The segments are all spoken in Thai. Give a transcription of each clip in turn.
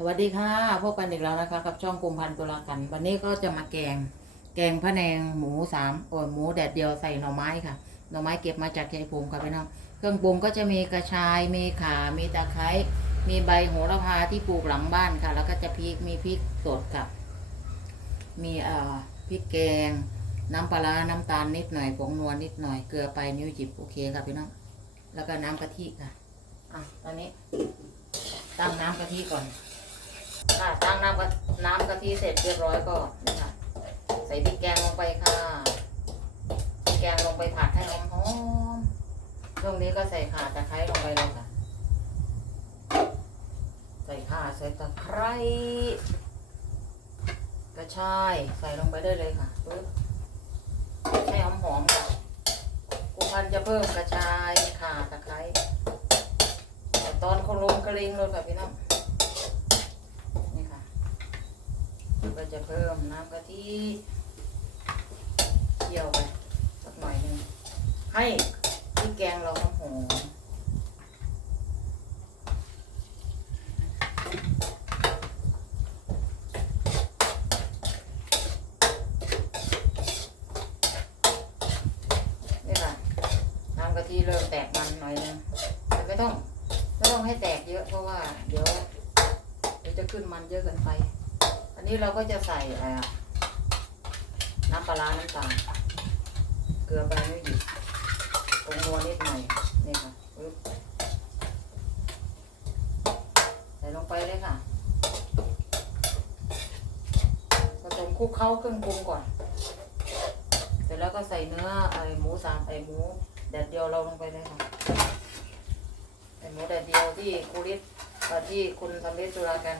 สวัสดีค่ะพบกันอีกแล้วนะคะ กับช่องกุมพันตุลากัน วันนี้ก็จะมาแกง แกงพะแนงหมูสามโอ้ยหมูแดดเดียวใส่หน่อไม้ค่ะ หน่อไม้เก็บมาจากชัยภูมิค่ะพี่น้อง เครื่องปรุงก็จะมีกระชาย มีข่า มีตะไคร้ มีใบโหระพาที่ปลูกหลังบ้านค่ะ แล้วก็จะพริก มีพริกสดค่ะมีเอ่อพริกแกง น้ำปลา น้ำตาลนิดหน่อยผงนวลนิดหน่อย เกลือไปนิ้วหยิบโอเคค่ะพี่น้อง แล้วก็น้ำกะทิค่ะ อะ ตอนนี้ตั้งน้ำกะทิก่อน อะตั้งน้ำกะน้ำกะทิเสร็จเรียบร้อยก็นี่ค่ะใส่พริกแกงลงไปค่ะพริกแกงลงไปผัดให้หอมๆช่วงนี้ก็ใส่ข่าตะไคร้ลงไปเลยค่ะ ใส่ข่าใส่ตะไคร้กระชายใส่ลงไปได้เลยค่ะปึ๊บให้หอมๆค่ะกุพันจะเพิ่มกระชายข่าตะไคร้แต่ตอนเขาลงกระลิงเลยค่ะพี่น้อง นี่ค่ะแล้ว ก็จะเพิ่มน้ำกะทิเคี่ยวไปสักหน่อยหนึ่งให้พริกแกงเราหอมนี่ค่ะน้ำกะทิเริ่มแตกมันหน่อยนึงแต่ไม่ต้องไม่ต้องให้แตกเยอะเพราะว่าเดี๋ยวเดี๋ยวจะขึ้นมันเยอะเกินไป อันนี้เราก็จะใส่อะไรอะน้ำปลาร้าน้ำตาลเกลือไปไม่หยุดผงนัวนิดหน่อยนี่ค่ะใส่ลงไปเลยค่ะผสมคลุกเข้าเครื่องปรุงก่อน เสร็จแล้วก็ใส่เนื้อไอหมูสามไอหมูแดดเดียวเราลงไปเลยค่ะไอหมูแดดเดียวที่ครูริศเอ่อที่คุณสำริดจุฬากัน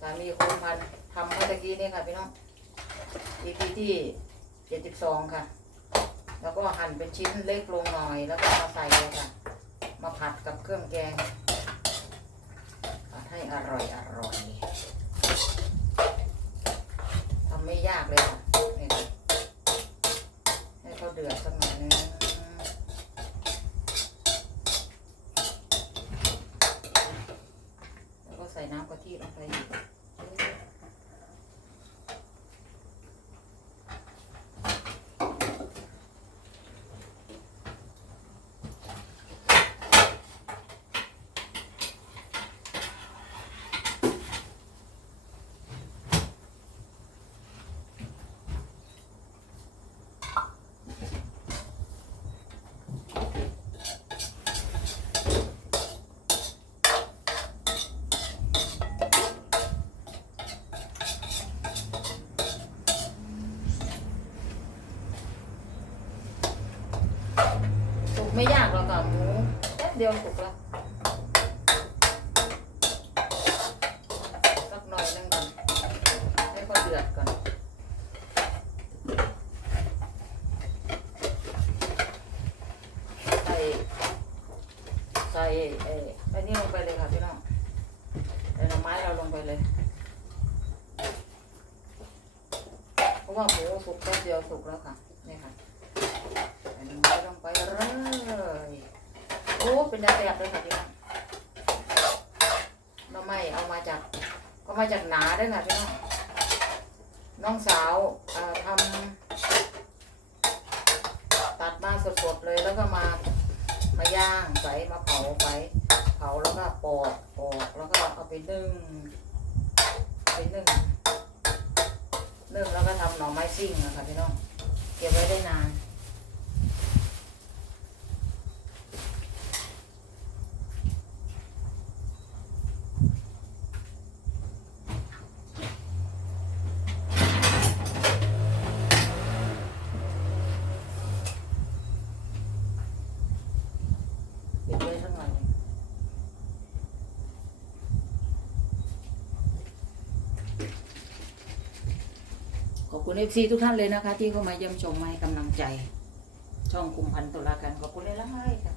สามีคุณพันทำเมื่อตะกี้นี่ค่ะพี่น้อง EP ที่เจ็ดสิบสองค่ะ แล้วก็หั่นเป็นชิ้นเล็กลงหน่อย แล้วก็มาใส่เลยค่ะ มาผัดกับเครื่องแกงผัดให้อร่อยอร่อยทำไม่ยากเลยค่ะนี่ค่ะให้เขาเดือดสักหน่อยนึง แล้วก็ใส่น้ำกะทิลงไปอีกสุกไม่ยากหรอกค่ะหมูแป๊บ เดียวสุกแล้วสักหน่อยนึงก่อนให้เขาเดือดก่อนใส่ใส่ไอ้ไอ้นี่ลงไปเลยค่ะพี่น้องใส่หน่อไม้เราลงไปเลยเพราะว่าหมูสุกแป๊บเดียวสุกแล้วค่ะ นี่ค่ะ ใส่หน่อไม้ลงไปเลยโอ้ เป็นดาแตกเลยค่ะพี่น้องหน่อไม้เอามาจากเอามาจากหนาด้วยค่ะพี่น้องน้องสาวทำตัดมาสดๆเลยแล้วก็มามาย่างใส่มาเผาไปเผาแล้วก็ปอกปอกแล้วก็เอาไปนึ่งไปนึ่งนึ่งแล้วก็ทำหน่อไม้ซิ่งนะคะพี่น้องเก็บไว้ได้นาน ปิดไว้สักหน่อยหนึ่งขอบ คุณเอฟซีทุกท่านเลยนะคะ ที่เข้ามาเยี่ยมชมให้กำลังใจ ช่องคุมพันตุลาการขอบคุณเลยละค่ะ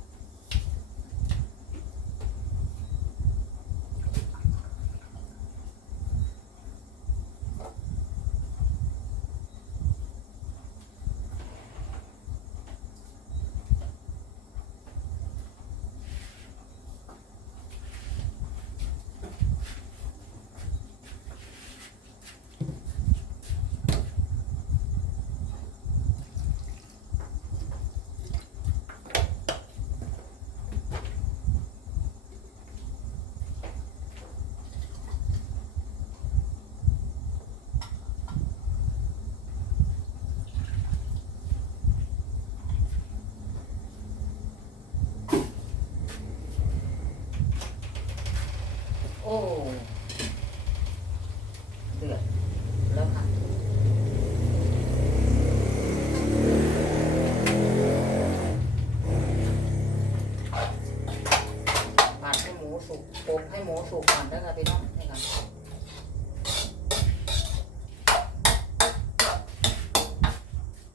ปรุงให้หมูสุกก่อนด้วค่ะพี่น้องนี่ค่ะ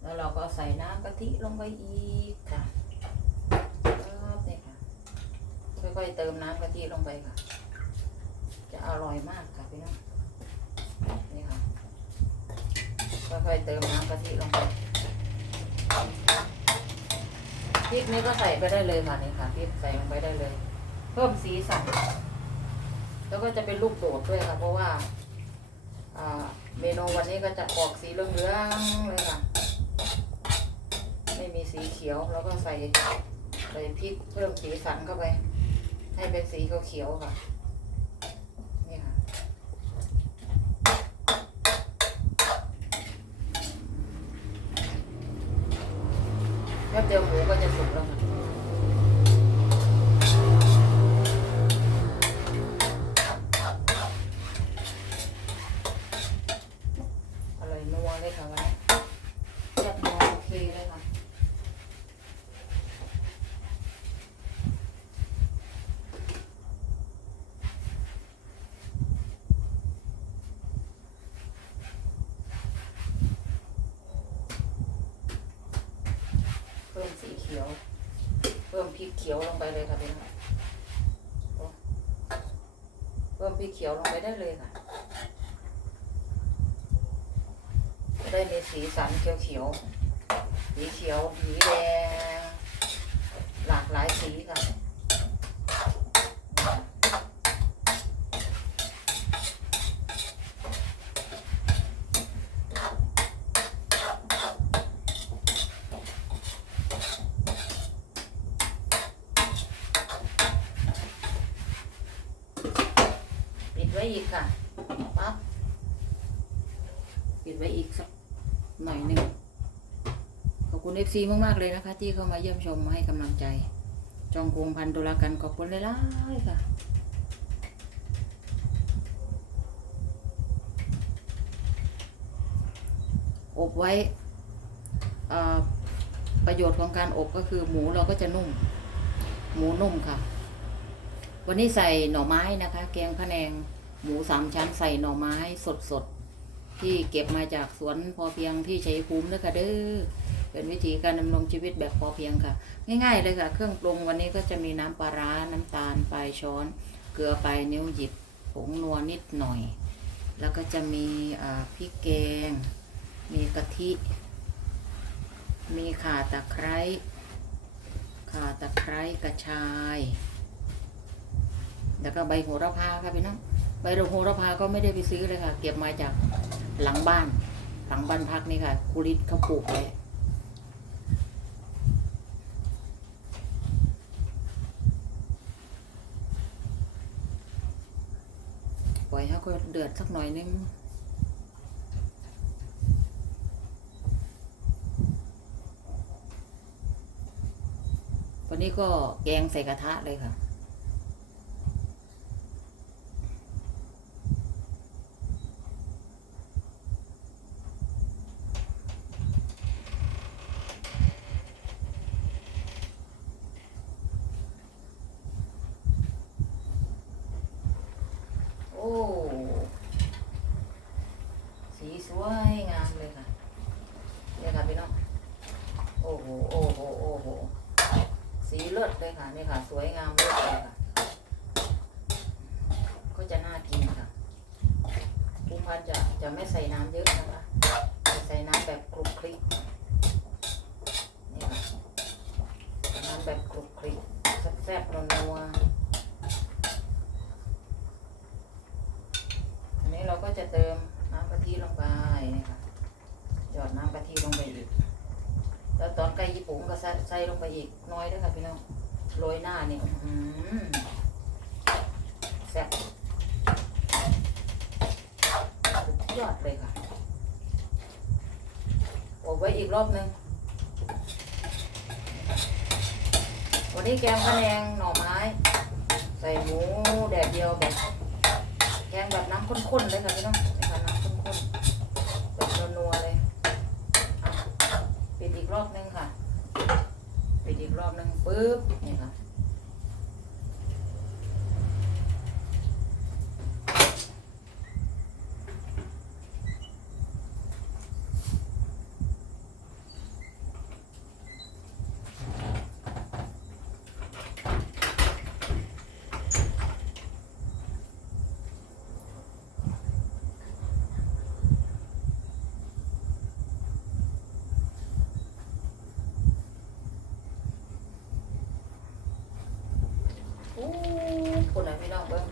แล้วเราก็ใส่น้ำกะทิลงไปอีกค่ะครับนี่ค่ะค่อยๆเติมน้ำกะทิลงไปค่ะ จะอร่อยมากค่ะพี่น้องนี่ค่ะค่อยๆเติมน้ำกะทิลงไปพริกนี่ก็ใส่ไปได้เลยค่ะนี่ค่ะพริกใส่ลงไปได้เลย เพิ่มสีสัน แล้วก็จะเป็นลูกโดดด้วยค่ะ เพราะว่าอ่าเมนูวันนี้ก็จะออกสีเหลืองๆเลยค่ะ ไม่มีสีเขียว แล้วก็ใส่ใส่พริกเพิ่มสีสันเข้าไป ให้เป็นสีเขียวๆค่ะ นี่ค่ะ แป๊บเดียวหมูก็จะสุกแล้วค่ะ อร่อยนัวเลยค่ะวันนี้แซ่บนัวโอเคเลยค่ะ เพิ่มสีเขียว เพิ่มพริกเขียวลงไปเลยค่ะพี่น้องเพิ่มพริกเขียวลงไปได้เลยค่ะได้มีสีสันเขียวๆสีเขียวสีแดงหลากหลายสีค่ะ ว้อีกค่ะปั๊บปิดไว้อีกสักหน่อยหนึ่งขอบคุณเอฟซีมากๆเลยนะคะ ที่เข้ามาเยี่ยมชมมาให้กำลังใจ จองกงพันตุลากันขอบคุณเลยล่ะค่ะอบไว้อ่อประโยชน์ของการอบก็คือหมูเราก็จะนุ่ม หมูนุ่มค่ะ วันนี้ใส่หน่อไม้นะคะ แกงพะแนง หมูสามชั้นใส่หน่อไม้สดๆที่เก็บมาจากสวนพอเพียงที่ใชัยภูมิเด้อค่ะเด้อเป็นวิธีการดำรงชีวิตแบบพอเพียงค่ะ ง่ายๆเลยค่ะ เครื่องปรุงวันนี้ก็จะมีน้ำปลาร้าน้ำตาลปลายช้อน เกลือปลายนิ้วหยิบผงนัวนิดหน่อย แล้วก็จะมีพริกแกง มีกะทิ มีข่าตะไคร้ข่าตะไคร้กระชาย แล้วก็ใบโหระพาค่ะพี่น้อง ใบโหระพาก็ไม่ได้ไปซื้อเลยค่ะ เก็บมาจากหลังบ้าน หลังบ้านพักนี่ค่ะคุริตเขาปลูกไว้ปล่อยให้ก็เดือดสักหน่อยนึงวันนี้ก็แกงใส่กระทะเลยค่ะ โอ้ สีสวยงามเลยค่ะเนี่ยค่ะพี่น้องโอ้โหโอ้โหโอ้โหสีเลิศเลยค่ะนี่ค่ะ สวยงามเลิศเลยค่ะ ก็จะน่ากินค่ะภูพันจะจะไม่ใส่น้ำเยอะนะคะจะใส่น้ำแบบคลุกคลิกนี่ค่ะน้ำแบบคลุกคลิกแซ่บๆนัวๆอันนี้เราก็จะเติมน้ำกะทิลงไปนี่ค่ะหยอดน้ำกะทิลงไปอีก แล้วตอน ไก่ญี่ปุ่นก็ใส่ลงไปอีกน้อยด้วยค่ะพี่น้องโรยหน้านี่อื้อหือแซ่บยอดเลยค่ะอบไว้อีกรอบหนึง วันนี้แกงพะแนงหน่อไม้ ใส่หมูแดดเดียวแบบ แกงแบบน้ำข้นๆเลยค่ะพี่น้องนี่ค่ะน้ำข้นๆแบบนัวๆเลยอะปิดอีกรอบนึงค่ะปิดอีกรอบนึงปึ๊บนี่ค่ะ โอ้คนไหนพี่น้องเบิ้ง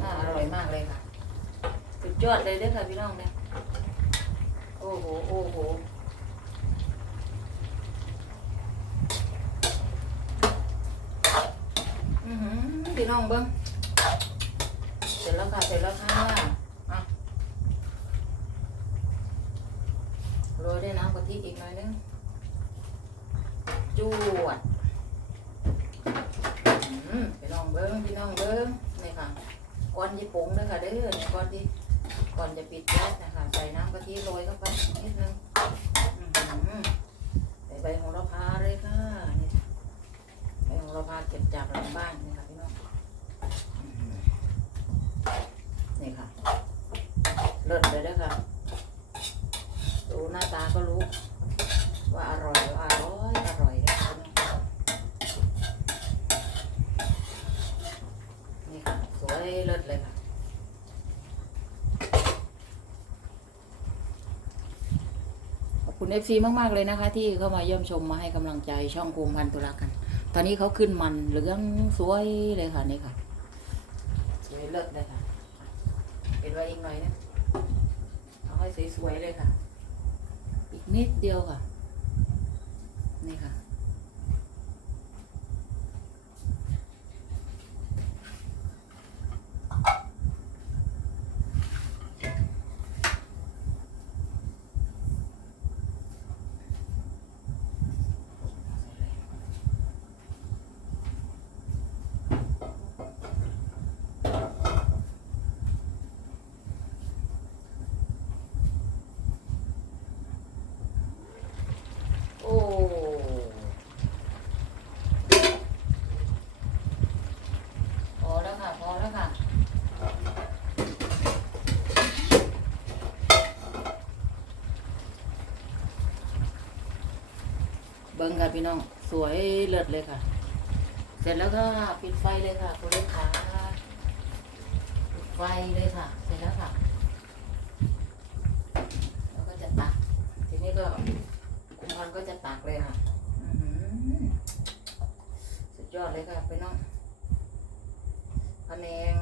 น่าอร่อยมากเลยค่ะ สุด ยอดเลยเด้อค่ะพี่น้องเนี่ยโอ้โห โอ้โหอือหือพี่น้องเบิ้งเสร็จแล้วค่ะ เสร็จแล้วค่ะอะโรยด้วยน้ำกะทิอีกหน่อยนึงจวดอืมพี่น้องเบิ้งพี่น้องเบิ้งนี่ค่ะก่อนยี่ปงเด้อค่ะเด้อก่อนที่ ก่อนจะปิดแก๊สนะคะใส่น้ำกะทิโรยเข้าไปนิดนึงใส่ใบโหระพาเลยค่ะนี่ใบโหระพาเก็บจากหลังบ้านนี่ค่ะพี่น้องนี่ค่ะเลิศเลยเด้อค่ะดูหน้าตาก็รู้ ว่าอร่อยว่าอร่อยอร่อยเด้อค่ะพี่น้องนี่ค่ะสวยเลิศเลยค่ะ ขอบคุณ FC มาก ๆ เลยนะคะ ที่เข้ามาเยี่ยมชมมาให้กำลังใจช่องภูมิพันตุลากัน ตอนนี้เขาขึ้นมันเหลืองสวยเลยค่ะนี่ค่ะสวยเลิศเลยค่ะเป็นไว้อีกหน่อยนะเอาให้สวยๆเลยค่ะ อีกนิดเดียวค่ะ นี่ค่ะ โอ้ พอแล้วค่ะ พอแล้วค่ะ เบิ้งค่ะพี่น้อง สวยเลิศเลยค่ะ เสร็จแล้วก็ปิดไฟเลยค่ะคุณลูกค้าปิดไฟเลยค่ะ เสร็จแล้วค่ะแล้วก็จะตัก ทีนี้ก็คุณพันก็จะตักเลยค่ะสุดยอดเลยค่ะพี่น้องพะแนง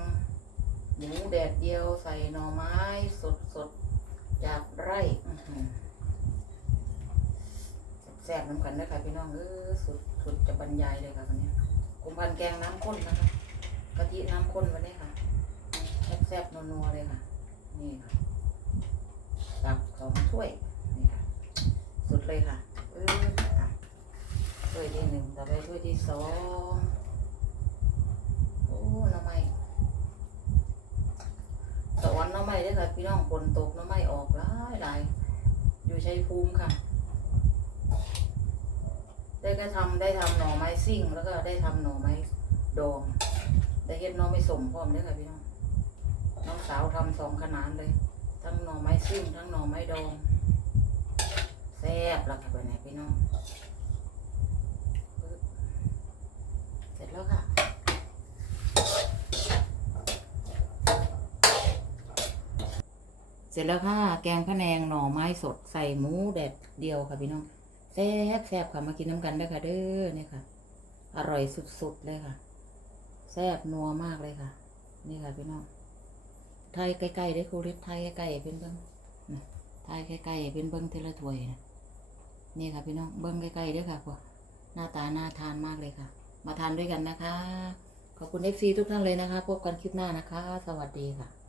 หมูแดดเดียวใส่หน่อไม้สดสดๆจากไร่ แซ่บน้ำกันนะคะพี่น้องเออสุดสุดจะบรรยายเลยค่ะวันนี้กุมพันแกงน้ำข้นนะคะกะทิน้ำข้นวันนี้ค่ะแซ่บๆนัวๆเลยค่ะ นี่ค่ะตักสองถ้วยนี่ค่ะ สุดเลยค่ะเอออะถ้วยที่หนึ่งต่อไปถ้วยที่สองโอ้หน้ำไม้สวรรค์หน้ำไม้ด้วยค่ะพี่น้องฝนตกน้ำไม้ออกหลายหลายอยู่ชัยภูมิค่ะ ได้ก็ทำได้ทำหน่อไม้ซิ่ง แล้วก็ได้ทำหน่อไม้ดอง ได้เฮ็ดหน่อไม้สมพร้อมเด้วยค่ะพี่น้อง น้องสาวทำสองขนาดเลย ทั้งหน่อไม้ซิ่ง ทั้งหน่อไม้ดองแซ่บล้วค่ะไปไหนพี่น้อง เสร็จแล้วค่ะเสร็จแล้วค่ะ แกงพะแนงหน่อไม้สดใส่หมูแดดเดียวค่ะพี่น้อง แซ่บแซ่บค่ะมากินน้ำกันได้ค่ะ เด้อเนี่ยค่ะ อร่อยสุดๆเลยค่ะ แซ่บนัวมากเลยค่ะ นี่ค่ะพี่น้องไทยใกล้ๆได้ครูเล็กไทยใกล้ๆเป็นเบิ้งนะไทยใกล้ๆเป็นเบิ้งเทละถ้วยนะนี่ค่ะพี่น้องเบิ้งใกล้ๆด้วยค่ะพวกหน้าตาน่าทานมากเลยค่ะ มาทานด้วยกันนะคะ ขอบคุณเอฟซีทุกท่านเลยนะคะ พบกันคลิปหน้านะคะ สวัสดีค่ะ